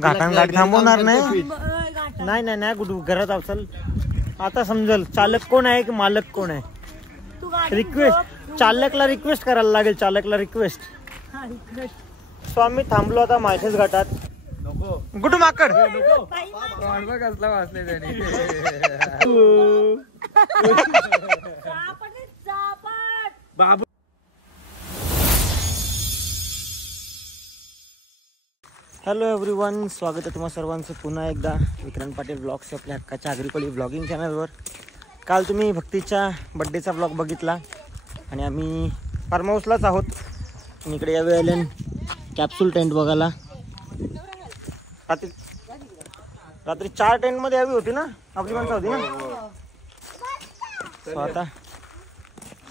घाटान गाडी थांबवणार नाही. नाही नाही नाही गुडू घरात अवसल. आता समजल चालक कोण आहे की मालक कोण आहे. रिक्वेस्ट चालकला रिक्वेस्ट करायला लागेल. चालकला रिक्वेस्ट. सो आम्ही थांबलो आता माळशेज घाटात. गुडू माकड कसला वाचले त्याने. बाबू हॅलो एव्हरीवन, स्वागत आहे तुम्हा सर्वांचं पुन्हा एकदा विक्रांत पाटील ब्लॉग्स आपल्या हक्काच्या आग्रिकोली ब्लॉगिंग चॅनलवर. काल तुम्ही भक्तीच्या बड्डेचा ब्लॉग बघितला आणि आम्ही फार्म हाऊसलाच आहोत. आणि इकडे यावेळी आले कॅप्सूल टेंट बघायला. रात्री 4 टेंटमध्ये यावी होती ना आपली माणसं होती ना.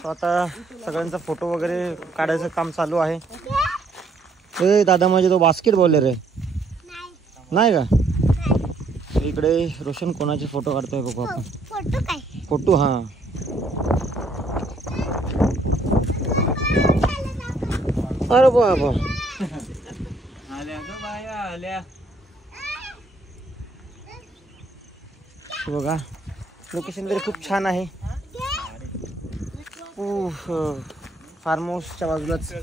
सो आता सगळ्यांचा फोटो वगैरे काढायचं काम चालू आहे. ए दादा माझे तो बास्केट बॉलर आहे नाही का. इकडे रोशन कोणाचे फोटो काढतोय बघू आपण. फोटो हा अरे बाबा बघा लोकेशन तरी खूप छान आहे. फार्म हाऊसच्या बाजूलाच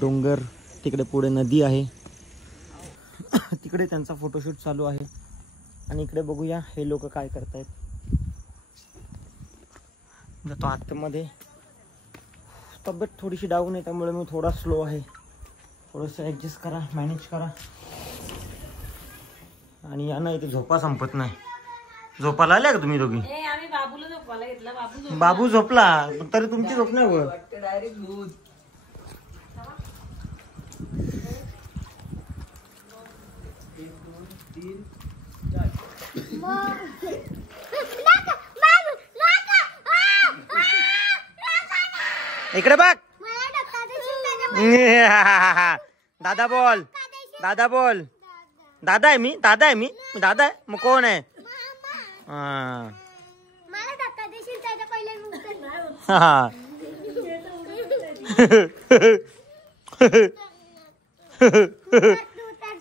डोंगर, तिकडे पुढे नदी आहे. तिकडे त्यांचा फोटोशूट चालू आहे. आणि इकडे बघूया हे लोक काय करतायत. जातो आतमध्ये. तब्येत थोडीशी डाऊन आहे त्यामुळे मी थोडा स्लो आहे. थोडंसं ॲडजस्ट करा, मॅनेज करा. आणि या ना इथे झोपा संपत नाही. झोपाला आल्या का तुम्ही दोघी. बाबू झोपला तरी तुमची झोप नाही वर. इकडे बघ. दादा बोल, दादा बोल. दादा आहे मी, दादा आहे मी, दादा आहे. मग कोण आहे.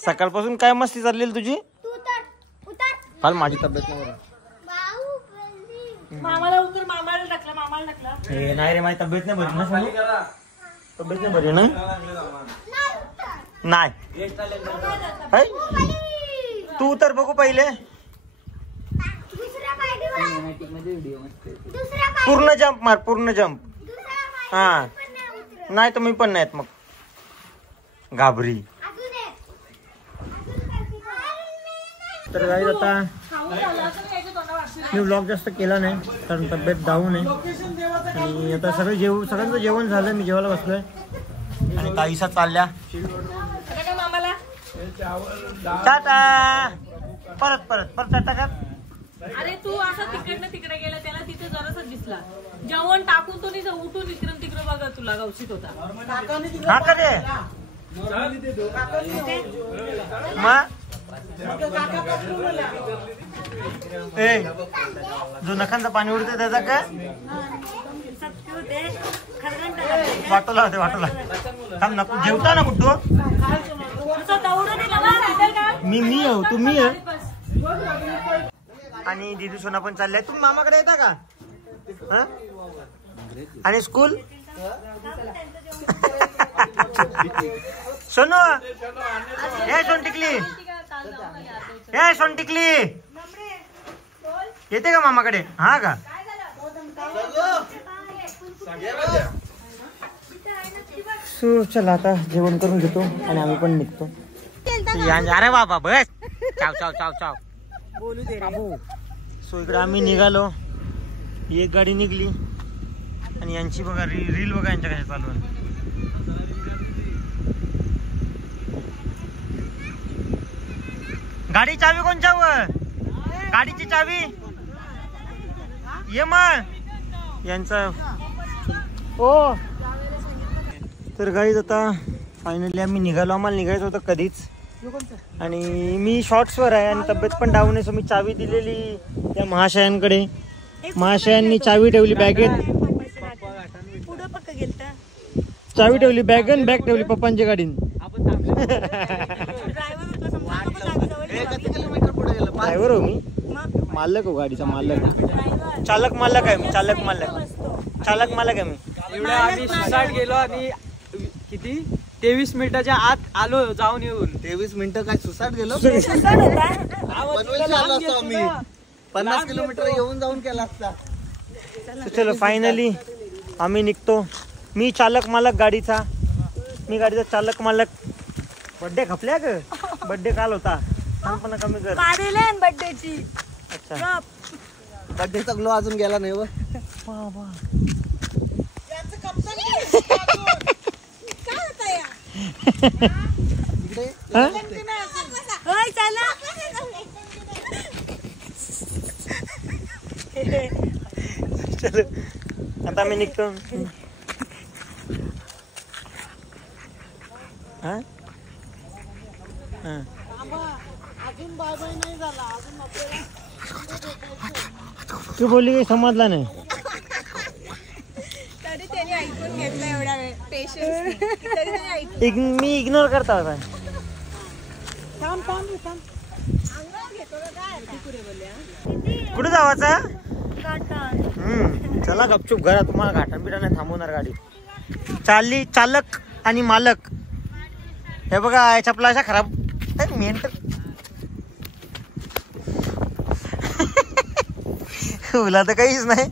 सकाळपासून काय मस्ती चाललेली तुझी. काल माझी तब्येत नाही. नाही रे माझी तब्येत नाही बरी ना. तब्येत नाही बरी ना. नाही तू तर बघू पहिले. पूर्ण जंप मार, पूर्ण जंप. हा नाही तर मी पण नाहीत मग घाबरी. तर गाईज आता मी व्लॉग जास्त केला नाही कारण तब्येत डाऊन आहे. आणि आता सगळ्यांचं जेवण झालं. मी जेवायला बसलोय आणि ताईसा चालल्या. टाटा. परत परत परत टाटा कर. अरे तू असं तिकडनं तिकडे गेला त्याला तिथे जरासा दिसला. जेवण टाकून तो नाही उठून इकडे तिकडे बघा तुला गावशीत होता. हा का रे जो नखांचं पाणी उडते त्याचा काय वाटोला होते. वाटोला थांब नको जेवता ना कुठं. मी आहे तू मी आहे. आणि दीदी सोना पण चालले. तुम्ही मामाकडे येता का. आणि स्कूल सोनू हे सोन टिकली, हे सोन टिकली येते का मामाकडे. हा का. सो चला आता जेवण करून घेतो आणि आम्ही पण निघतो. अरे बाबा बस. चाव चाव चाव चाव बोलू दे बाबू. सो इकडे आम्ही निघालो. एक गाडी निघली आणि यांची बघा रील बघा यांच्या कशा चालू आहे. गाडी चावी कोणच्यावर. गाडीची चावी ये मग यांचा. हो तर गाईज आता फायनली आम्ही निघालो. आम्हाला निघायचं होतं कधीच. आणि मी शॉर्ट्सवर आहे आणि तब्येत पण डाऊन आहे. सो मी चावी दिलेली त्या महाशयांकडे. महाशयांनी चावी ठेवली बॅगेत. चावी ठेवली बॅग आणि बॅग ठेवली पप्पांच्या गाडीन. किती किलोमीटर पुढे गेलं? ड्रायव्हर हो मी, मालक हो गाडीचा मालक, चालक मालक आहे मी, चालक मालक आहे मी. एवढ्या आम्ही सुसाट गेलो आणि किती 23 मिनिटाच्या आत आलो जाऊन येऊन. 23 मिनिटं काय सुसाट गेलो? पनवेलला आलो असतो आम्ही. 50 किलोमीटर येऊन जाऊन केला असता. चलो फायनली आम्ही निघतो. मी चालक मालक गाडीचा, मी गाडीचा चालक मालक. बड्डे खपल्या ग? बड्डे काल होता, सांगपणा कमी कर. बड्डेची. अच्छा बड्डेचा ग्लो अजून गेला नाही व. इकडे चलो आता आम्ही निघतो. हा? हा. तू बोलली काही समजला नाही. तरी त्याने ऐकून घेतलं एवढा वेळ पेशन्स. मी इग्नोर करता होता. कुठे जावाचा? चला गपचूप घरा, तुम्हाला घाटण बिटा नाही थांबवणार गाडी. चालक आणि मालक हे बघा, चपला अशा खराब मेंटल. तुला तर काहीच नाही,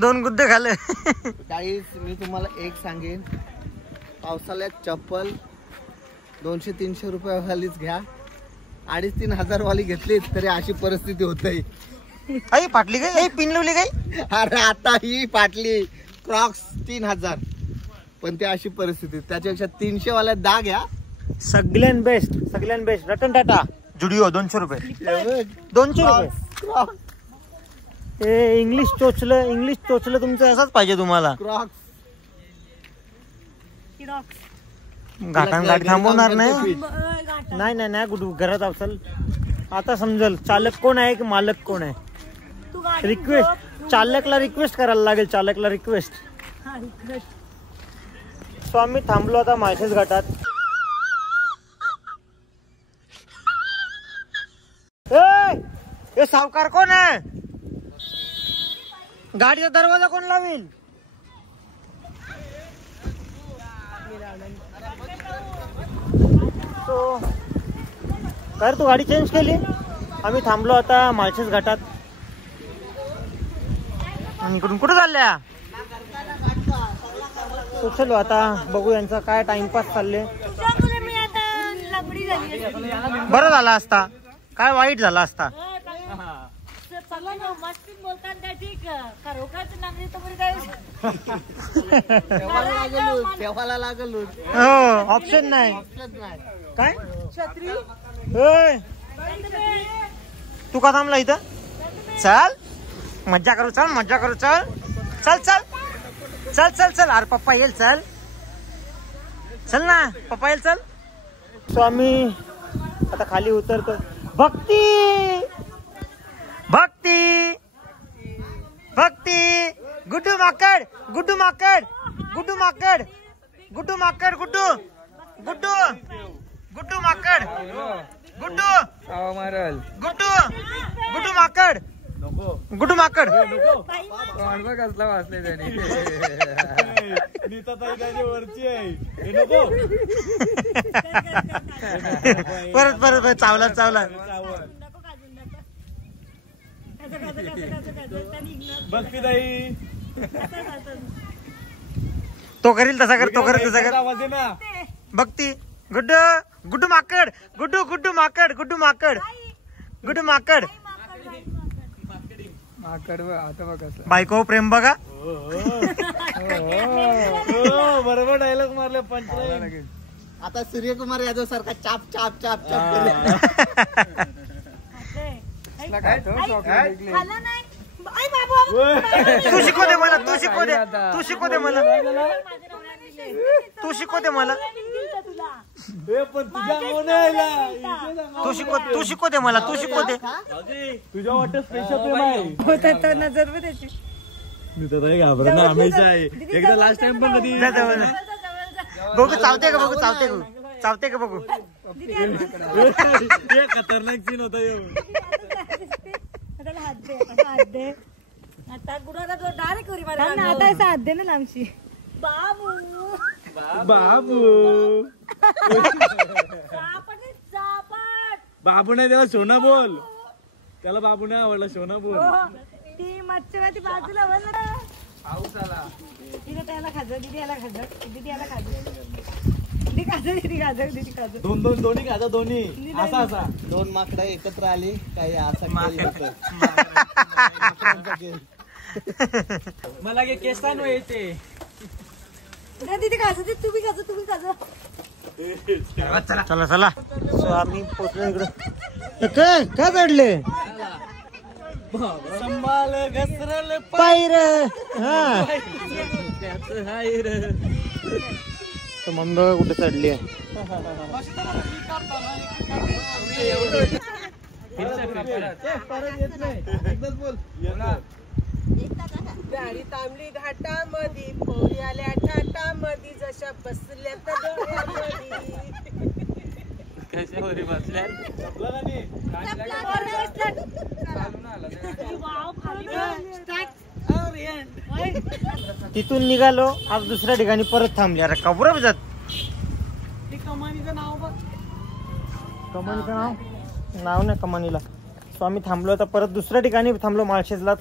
2 गुद्दे खाल्लं. गाईस मी तुम्हाला एक सांगेन, पावसाळ्यात चप्पल 200-300 रुपये खालीच घ्या. 2,500-3 हजार वाली घेतली तरी अशी परिस्थिती होते. आई फाटली काय? पिन लावली काय? अरे आता ही फाटली क्रॉक्स 3,000, पण ते अशी परिस्थिती. त्याच्यापेक्षा 300 वाल्या 10 घ्या. सगळ्यात बेस्ट रतन टाटा जुडिओ 200 रुपये. 200 रुपये. क्रॉक्स इंग्लिश टोचलं तुमचं असंच पाहिजे तुम्हाला. क्रॉक्स घाटान गाडी थांबवणार नाही. नाही गुडू घरात असेल. आता समजेल चालक कोण आहे की मालक कोण आहे. रिक्वेस्ट चालकला रिक्वेस्ट करायला लागेल. चालकला रिक्वेस्ट. सो आम्ही थांबलो आता माळशेज घाटात. हे सावकार कोण आहे? गाडीचा दरवाजा कोण लावेल? तो काय तू गाडी चेंज केली? आम्ही थांबलो आता माळशेज घाटात. आणि इकडून कुठे चालल्या? तो चलो आता बघू यांचा काय टाइमपास चालले. बरं झाला असता, काय वाईट झाला असता. तेव्हाला लागल हो, ऑप्शन नाही. काय तू का थांबला इथं? चल मज्जा करू, चल. अरे पप्पा येईल, चल ना पप्पा येईल, चल. सो आम्ही आता खाली उतरतो. भक्ती गुड्डू माकड कसला वाचले त्याने. परत चावला. तो करील तसा कर. भक्ती गुड्डू माकड आता बघ कसला. बायको प्रेम बघा. बरोबर डायलॉग मारले. आता सूर्यकुमार यादव सारखा चाप. तू शिकवते मला. तू शिकवते मला. तुझ्या वाटत स्पेशल प्रेम आहे. नजर त्याची मी तर घाबरत ना हमेशा आहे. एकदा लास्ट टाइम पण कधी बघू चावते का चावते का बघू? खतरनाक सीन होता आता गुरुवारा तो डायरेक्ट उडी मारे आता ऐसा हात दे ना लांबशी. बाबू बाबू बाबू नाही त्याला सोना बोल. त्याला बाबू नाही आवडला सोना बोल. ती मच्छराची बाजूला वर ना. पाऊस आला. तिने त्याला खाजर, दीदी याला खाजर, दीदी याला खाजर, दीदी खाजर, दीदी खाजर, दीदी खाजर. दोन्ही खाजा दोन्ही. असा 2 माकडं एकत्र आली काही असा खेळ होतो. मला के केसांवर येते. दीदी खाजर, दीदी तुम्ही खाजर, तुम्ही खाजर. चला चला. सो आम्ही पोहोचलो इकडं. काय काय काढले संभाल घसरल पायर. हा हाय रे. तर मम्मी बघा कुठे चढली आहे. गाडी थांबली घाटामधी, पोरी आल्या ठाटामधी, जशा बसल्या तर डोळ्यामधी. कशावरी बसल्या? तिथून निघालो आज दुसऱ्या ठिकाणी परत थांबली. अरे कबुरा जात. कमानीचं नाव बघ. कमानीचं नाव नाही कमानीला. सो आम्ही थांबलो आता परत दुसऱ्या ठिकाणी थांबलो. माळशेजलाच.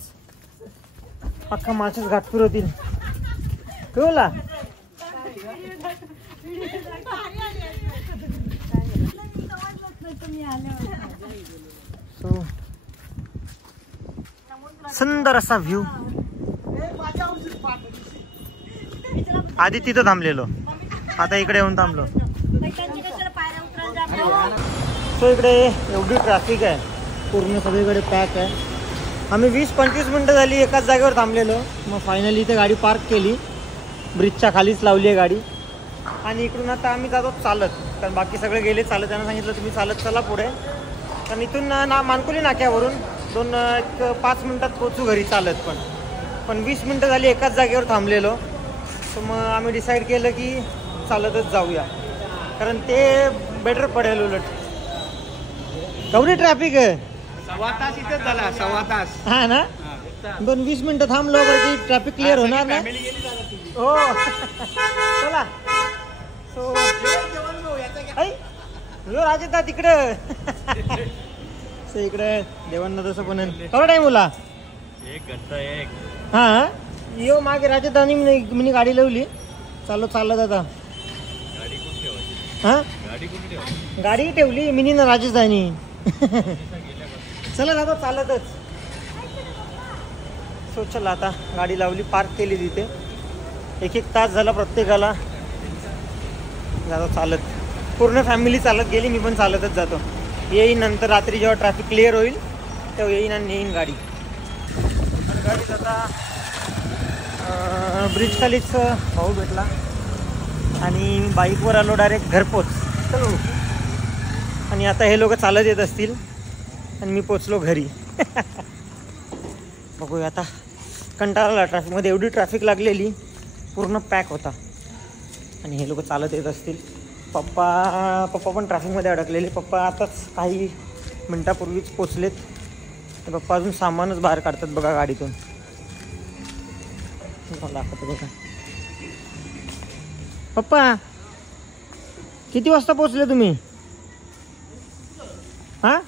अख्खा माळशेज घाट फिरवतील. कळला सो सुंदर असा व्ह्यू. आधी तिथं थांबलेलो, आता इकडे येऊन थांबलो. सो इकडे एवढी ट्रॅफिक आहे, पूर्ण सगळीकडे पॅक आहे. आम्ही 20-25 मिनटं झाली एकाच जागेवर थांबलेलो. मग फायनली इथे गाडी पार्क केली. ब्रिजच्या खालीच लावली आहे गाडी. आणि इकडून आता आम्ही जातो चालत, कारण बाकी सगळे गेले चालत. त्यांना सांगितलं तुम्ही चालत चला पुढे, कारण इथून मानकुली नाक्यावरून 5 मिनटात पोचू घरी चालत. पण 20 मिनटं झाली एकाच जागेवर थांबलेलो. तर मग आम्ही डिसाईड केलं की चालतच जाऊया, कारण ते बेटर पडेल. उलट एवढी ट्रॅफिक आहे. 1 तास इथेच झाला. 1 तास. हा ना. 2-20 मिनटं थांबलो की ट्रॅफिक क्लिअर होणार ना. हो चला. सो राजेदा तिकडं. सो इकडे देवांना तसं पण थोडा टाइम होला. 1 घंटा 1. हा यो मागे राजेदानी मी गाडी लावली. चालत आता. हा गाडी ठेवली मिनी ना राजधानी. चला जातो चालतच. सो चला आता गाडी लावली, पार्क केली तिथे. 1-1 तास झाला प्रत्येकाला. जातो चालत. पूर्ण फॅमिली चालत गेली, मी पण चालतच जातो. येईन नंतर रात्री जेव्हा ट्रॅफिक क्लिअर होईल तेव्हा येईन आणि येईन गाडी. गाडीत आता ब्रिज खालीच भाऊ भेटला आणि बाईकवर आलो डायरेक्ट घरपोच. चलो. आणि आता हे लोक चालत येत असतील आणि मी पोचलो घरी. बघूया आता. कंटाळला ट्रॅफिकमध्ये. एवढी ट्रॅफिक लागलेली, पूर्ण पॅक होता. आणि हे लोक चालत येत असतील. पप्पा पण ट्रॅफिकमध्ये अडकलेले. पप्पा आताच काही मिनटापूर्वीच पोचलेत. पप्पा अजून सामानच बाहेर काढतात बघा गाडीतून. दाखवतो बघा. पप्पा किती वाजता पोचले तुम्ही? हा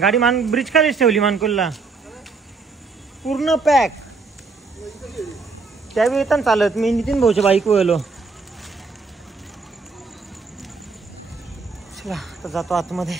गाडी ब्रिज खालीच ठेवली मानकुलला. पूर्ण पॅक. त्यावेळी येताना चालत मी नितीन भाऊच्या बाईकवर आलो. चला आता जातो आतमध्ये.